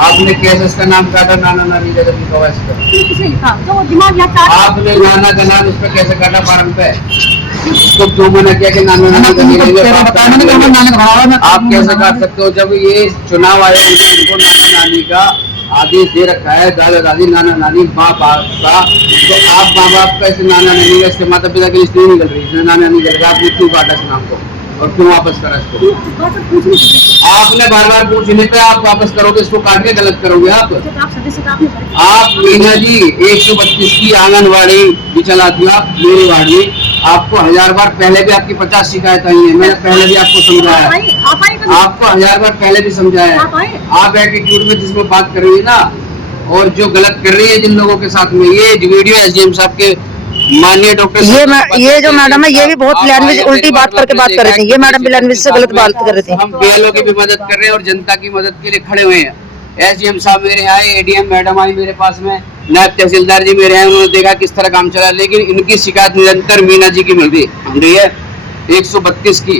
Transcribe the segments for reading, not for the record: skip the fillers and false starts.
आपने कैसे इसका नाम काटा? नाना नानी का जब लिखा हुआ है इसका, किसने लिखा? तो वो दिमाग या चाट आपने नाना का नाम इस पे कैसे काटा फार्म पे? इसको क्यों मना किया कि नाना नानी का नहीं लेंगे? आप कैसे काट सकते हो जब ये चुनाव आयोग ने इनको नाना नानी का आदेश दे रखा है, दादा दादी नाना नानी माँ बाप का, तो आप माँ बाप का इसे नाना नानी का इसके माता पिता की लिस्ट नहीं निकल रही, इसमें नाना नानी निकल रहा, आपने क्यों काटा इस नाम को और क्यों वापस करा इसको? आपने बार बार पूछने पे आप वापस करोगे, इसको काट के गलत करोगे आप मीना जी 132 की आंगनबाड़ी भी चलाती हूँ आप मेरे वार्ड में, आपको 1000 बार पहले भी आपकी 50 शिकायत आई है, मैंने पहले भी आपको समझाया, आपको 1000 बार पहले भी समझाया। आप एटीट्यूड में जिसमें बात कर रही है ना, और जो गलत कर रही है जिन लोगों के साथ में, ये वीडियो एसडीएम साहब के माननीय डॉक्टर ये जो मैडम है ये भी बहुत लैंग्वेज उल्टी बात करके बात कर रही थी, ये मैडम भी लैंग्वेज से गलत बात कर रही थी। हम बीएलओ की भी मदद कर रहे हैं और जनता की मदद के लिए खड़े हुए हैं। एसडीएम साहब मेरे आए, एडीएम मैडम आई मेरे पास में, नायब तहसीलदार जी मेरे आए, उन्होंने देखा किस तरह काम चला, लेकिन इनकी शिकायत निरंतर मीना जी की मिल रही है 132 की।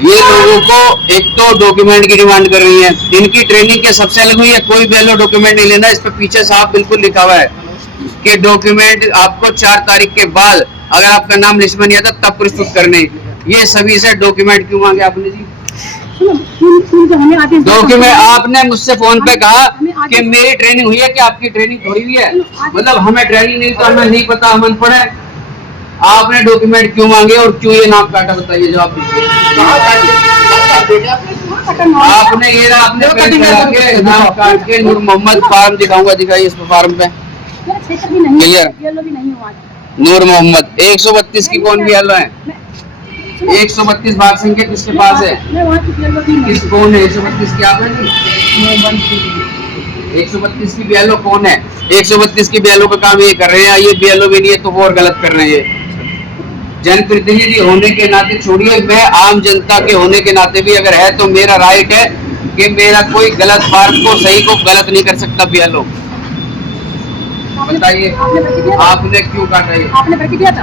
ये लोगों को एक तो डॉक्यूमेंट की डिमांड कर रही है, इनकी ट्रेनिंग के सबसे अलग हुई है, कोई बीएलओ डॉक्यूमेंट नहीं लेना, इस पर पीछे साफ बिल्कुल लिखा हुआ है कि डॉक्यूमेंट आपको 4 तारीख के बाद अगर आपका नाम लिस्ट में नहीं आता तब प्रस्तुत करने। ये सभी से डॉक्यूमेंट क्यों मांगे आपने जी? डॉक्यूमेंट आपने मुझसे फोन पे कहा कि मेरी ट्रेनिंग हुई है, कि आपकी ट्रेनिंग थोड़ी हुई है, मतलब हमें ट्रेनिंग नहीं तो हमें नहीं पता, हम अनपढ़ है। आपने डॉक्यूमेंट क्यों मांगे और क्यों ये नाम काटा, बताइए जवाब दीजिए। आपने ये ना अपने के नाम काट के नूर मोहम्मद फार्म दिखाऊंगा, दिखाइए इस फार्म पे क्लियर नूर मोहम्मद 132 की कौन बीएलओ है? 132 भाग संख्या किसके पास है? किस कौन है 132 की? आप है जी 132 की बीएलओ कौन है? 132 की बीएलओ का काम ये कर रहे हैं, ये बीएलओ भी नहीं है तो वो और गलत कर रहे हैं। जनप्रतिनिधि होने के नाते छोड़िए, मैं आम जनता के होने के नाते भी अगर है तो मेरा राइट है कि मेरा कोई गलत फार्म को सही को गलत नहीं कर सकता बीएलओ। बताइए आपने क्यों काटा? ये इन्होंने वर्क किया था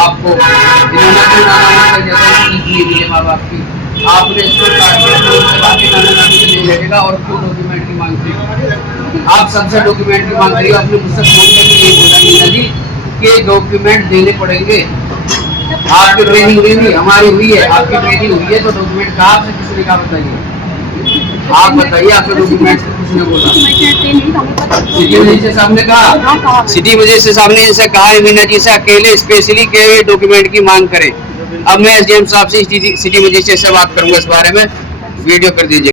आपको, इन्होंने माँ बाप की, आपने इसको काट के नहीं लगेगा और क्यों डॉक्यूमेंट की मांग की? आप सबसे डॉक्यूमेंट की मांग करिए। आपने मुझसे फोन करके ये बोला मीना जी कि डॉक्यूमेंट देने पड़ेंगे, आपकी ट्रेनिंग हुई थी, हमारी हुई है, आपकी ट्रेनिंग हुई है तो डॉक्यूमेंट कहा आपसे किसने कहा? बताइए आप बताइए, आपसे डॉक्यूमेंट किसने बोला? सिटी मजिस्ट्रेट साहब ने कहा, सिटी मजिस्ट्रेट साहब ने इनसे कहा मीना जी से अकेले स्पेशली के डॉक्यूमेंट की मांग करें। अब मैं एसडीएम साहब से सिटी मजिस्ट्रेट से बात करूंगा इस बारे में, वीडियो कर दीजिए।